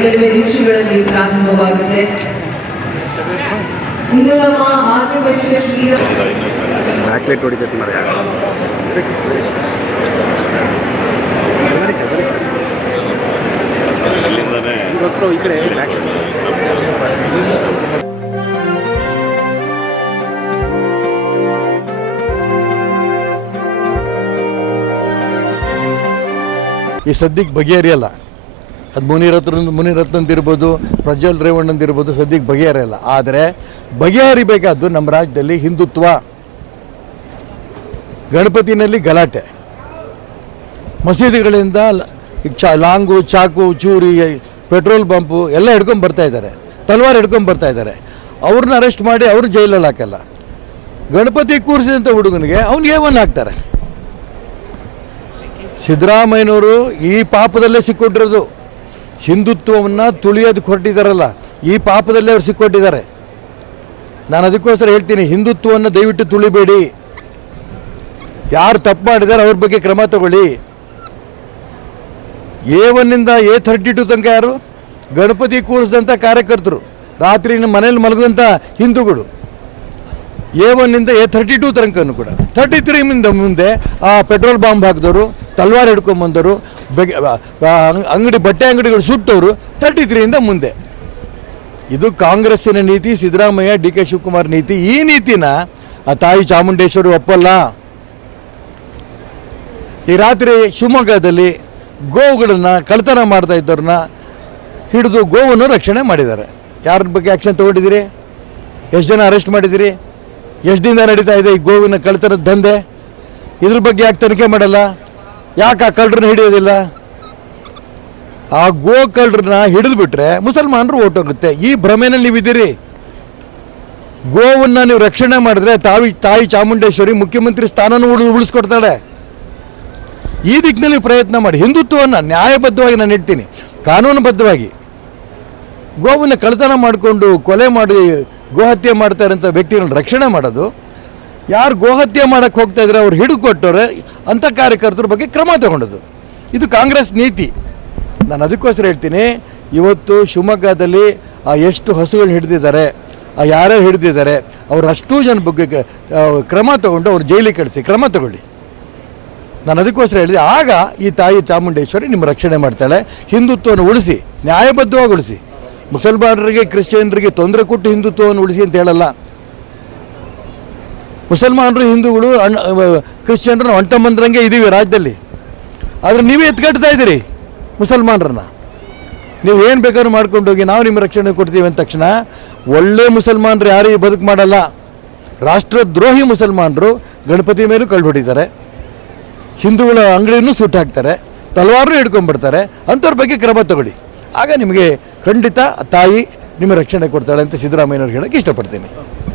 ಕೆಲವೇ ನಿಮಿಷಗಳಲ್ಲಿ ಪ್ರಾರಂಭವಾಗುತ್ತೆ. ಇನ್ನು ನಮ್ಮ 6ನೇ ವರ್ಷದ ಈ ಸದ್ಯಕ್ಕೆ ಬಗೆಹರಿಯಲ್ಲ. ಅದು ಮುನಿರತ್ನಂದಿರ್ಬೋದು, ಪ್ರಜ್ವಲ್ ರೇವಣ್ಣಂದಿರ್ಬೋದು, ಸದ್ಯಕ್ಕೆ ಬಗೆಹರಿಯಲ್ಲ. ಆದರೆ ಬಗೆಹರಿಬೇಕಾದ್ದು ನಮ್ಮ ರಾಜ್ಯದಲ್ಲಿ ಹಿಂದುತ್ವ, ಗಣಪತಿನಲ್ಲಿ ಗಲಾಟೆ, ಮಸೀದಿಗಳಿಂದ ಲಾಂಗು, ಚಾಕು, ಚೂರಿ, ಪೆಟ್ರೋಲ್ ಬಂಪು ಎಲ್ಲ ಹಿಡ್ಕೊಂಡು ಬರ್ತಾಯಿದ್ದಾರೆ, ತಲವಾರು ಹಿಡ್ಕೊಂಡು ಬರ್ತಾಯಿದ್ದಾರೆ. ಅವ್ರನ್ನ ಅರೆಸ್ಟ್ ಮಾಡಿ ಅವ್ರನ್ನ ಜೈಲಲ್ಲಿ ಹಾಕಲ್ಲ. ಗಣಪತಿ ಕೂರಿಸಿದಂಥ ಹುಡುಗನಿಗೆ ಅವ್ನಿಗೆ ಏವನ್ ಹಾಕ್ತಾರೆ. ಸಿದ್ದರಾಮಯ್ಯನವರು ಈ ಪಾಪದಲ್ಲೇ ಸಿಕ್ಕೊಂಡಿರೋದು. ಹಿಂದುತ್ವವನ್ನು ತುಳಿಯೋದಕ್ಕೆ ಹೊರಟಿದ್ದಾರಲ್ಲ, ಈ ಪಾಪದಲ್ಲೇ ಅವ್ರು ಸಿಕ್ಕೊಟ್ಟಿದ್ದಾರೆ. ನಾನು ಅದಕ್ಕೋಸ್ಕರ ಹೇಳ್ತೀನಿ, ಹಿಂದುತ್ವವನ್ನು ದಯವಿಟ್ಟು ತುಳಿಬೇಡಿ. ಯಾರು ತಪ್ಪು ಮಾಡಿದ್ದಾರೆ ಅವ್ರ ಬಗ್ಗೆ ಕ್ರಮ ತಗೊಳ್ಳಿ. A1ನಿಂದ A32 ತನಕ ಯಾರು? ಗಣಪತಿ ಕೂರಿಸಿದಂಥ ಕಾರ್ಯಕರ್ತರು, ರಾತ್ರಿ ಮನೇಲಿ ಮಲಗಿದಂಥ ಹಿಂದೂಗಳು. A1ನಿಂದ A32 ತನಕನೂ ಕೂಡ. 33 ಮುಂದೆ ಆ ಪೆಟ್ರೋಲ್ ಬಾಂಬ್ ಹಾಕಿದವರು, ತಲ್ವಾರ್ ಹಿಡ್ಕೊಂಬಂದವರು, ಬಟ್ಟೆ ಅಂಗಡಿಗಳು ಸುಟ್ಟವರು 33ಯಿಂದ ಮುಂದೆ. ಇದು ಕಾಂಗ್ರೆಸ್ಸಿನ ನೀತಿ, ಸಿದ್ದರಾಮಯ್ಯ, DK ಶಿವಕುಮಾರ್ ನೀತಿ. ಈ ನೀತಿನ ಆ ತಾಯಿ ಚಾಮುಂಡೇಶ್ವರಿ ಒಪ್ಪಲ್ಲ. ಈ ರಾತ್ರಿ ಶಿವಮೊಗ್ಗದಲ್ಲಿ ಗೋವುಗಳನ್ನು ಕಳ್ತನ ಮಾಡ್ತಾ ಇದ್ದವ್ರನ್ನ ಹಿಡಿದು ಗೋವನ್ನು ರಕ್ಷಣೆ ಮಾಡಿದ್ದಾರೆ. ಯಾರ ಬಗ್ಗೆ ಆ್ಯಕ್ಷನ್ ತೊಗೊಂಡಿದ್ದೀರಿ? ಎಷ್ಟು ಜನ ಅರೆಸ್ಟ್ ಮಾಡಿದ್ದೀರಿ? ಎಷ್ಟು ದಿನ ನಡೀತಾ ಇದೆ ಈ ಗೋವಿನ ಕಳ್ತನದ ದಂಧೆ? ಇದ್ರ ಬಗ್ಗೆ ಯಾಕೆ ತನಿಖೆ ಮಾಡಲ್ಲ? ಯಾಕೆ ಆ ಕಳ್ಳರನ್ನ ಹಿಡಿಯೋದಿಲ್ಲ? ಆ ಗೋ ಕಳ್ಳರನ್ನ ಹಿಡಿದುಬಿಟ್ರೆ ಮುಸಲ್ಮಾನರು ಓಟೋಗುತ್ತೆ. ಈ ಭ್ರಮೆನಲ್ಲಿ ನೀವಿದ್ದೀರಿ. ಗೋವನ್ನು ನೀವು ರಕ್ಷಣೆ ಮಾಡಿದ್ರೆ ತಾಯಿ ಚಾಮುಂಡೇಶ್ವರಿ ಮುಖ್ಯಮಂತ್ರಿ ಸ್ಥಾನನೂ ಉಳಿಸ್ಕೊಡ್ತಾಳೆ. ಈ ದಿಕ್ಕಿನಲ್ಲಿ ಪ್ರಯತ್ನ ಮಾಡಿ. ಹಿಂದುತ್ವವನ್ನು ನ್ಯಾಯಬದ್ಧವಾಗಿ ನಾನು ಇಡ್ತೀನಿ, ಕಾನೂನುಬದ್ಧವಾಗಿ. ಗೋವನ್ನು ಕಳ್ತನ ಮಾಡಿಕೊಂಡು ಕೊಲೆ ಮಾಡಿ ಗೋಹತ್ಯೆ ಮಾಡ್ತಾ ಇರೋಂಥ ವ್ಯಕ್ತಿಗಳನ್ನ ರಕ್ಷಣೆ ಮಾಡೋದು. ಯಾರು ಗೋಹತ್ಯೆ ಮಾಡೋಕ್ಕೆ ಹೋಗ್ತಾ ಇದ್ರೆ ಅವ್ರು ಹಿಡಿದುಕೊಟ್ಟವ್ರೆ ಅಂಥ ಕಾರ್ಯಕರ್ತರ ಬಗ್ಗೆ ಕ್ರಮ ತಗೊಂಡದ್ದು. ಇದು ಕಾಂಗ್ರೆಸ್ ನೀತಿ. ನಾನು ಅದಕ್ಕೋಸ್ಕರ ಹೇಳ್ತೀನಿ, ಇವತ್ತು ಶಿವಮೊಗ್ಗದಲ್ಲಿ ಎಷ್ಟು ಹಸುಗಳನ್ನ ಹಿಡಿದಿದ್ದಾರೆ, ಯಾರ್ಯಾರು ಹಿಡಿದಿದ್ದಾರೆ, ಅವರಷ್ಟೂ ಜನ ಬಗ್ಗೆ ಕ್ರಮ ತಗೊಂಡು ಅವ್ರು ಜೈಲಿಗೆ ಕಳಿಸಿ ಕ್ರಮ ತಗೊಳ್ಳಿ. ನಾನು ಅದಕ್ಕೋಸ್ಕರ ಹೇಳಿದೆ, ಆಗ ಈ ತಾಯಿ ಚಾಮುಂಡೇಶ್ವರಿ ನಿಮ್ಮ ರಕ್ಷಣೆ ಮಾಡ್ತಾಳೆ. ಹಿಂದುತ್ವವನ್ನು ಉಳಿಸಿ, ನ್ಯಾಯಬದ್ಧವಾಗಿ ಉಳಿಸಿ. ಮುಸಲ್ಮಾನರಿಗೆ, ಕ್ರಿಶ್ಚಿಯನ್ರಿಗೆ ತೊಂದರೆ ಕೊಟ್ಟು ಹಿಂದುತ್ವವನ್ನು ಉಳಿಸಿ ಅಂತ ಹೇಳಲ್ಲ. ಮುಸಲ್ಮಾನರು, ಹಿಂದೂಗಳು, ಕ್ರಿಶ್ಚಿಯನ್ರು ಅಂಟಮಂದ್ರಂಗೆ ಇದ್ದೀವಿ ರಾಜ್ಯದಲ್ಲಿ. ಆದರೆ ನೀವೇ ಎತ್ಕಟ್ತಾ ಇದ್ದೀರಿ ಮುಸಲ್ಮಾನರನ್ನ. ನೀವು ಏನು ಬೇಕಾದ್ರೂ ಮಾಡ್ಕೊಂಡು ಹೋಗಿ, ನಾವು ನಿಮ್ಮ ರಕ್ಷಣೆ ಕೊಡ್ತೀವಿ ಅಂದ ತಕ್ಷಣ ಒಳ್ಳೆ ಮುಸಲ್ಮಾನರು ಯಾರಿಗೆ ಬದುಕು ಮಾಡಲ್ಲ. ರಾಷ್ಟ್ರದ್ರೋಹಿ ಮುಸಲ್ಮಾನರು ಗಣಪತಿ ಮೇಲೂ ಕಳ್ಳು ಹೊಡಿತಾರೆ, ಹಿಂದೂಗಳ ಅಂಗಡಿಯನ್ನು ಸುಟ್ಟು ಹಾಕ್ತಾರೆ, ತಲವಾರು ಹಿಡ್ಕೊಂಡ್ಬಿಡ್ತಾರೆ. ಅಂಥವ್ರ ಬಗ್ಗೆ ಕ್ರಮ ತಗೊಳ್ಳಿ. ಆಗ ನಿಮಗೆ ಖಂಡಿತ ತಾಯಿ ನಿಮ್ಮ ರಕ್ಷಣೆ ಕೊಡ್ತಾಳೆ ಅಂತ ಸಿದ್ದರಾಮಯ್ಯನವ್ರಿಗೆ ಹೇಳೋಕ್ಕೆ ಇಷ್ಟಪಡ್ತೀನಿ.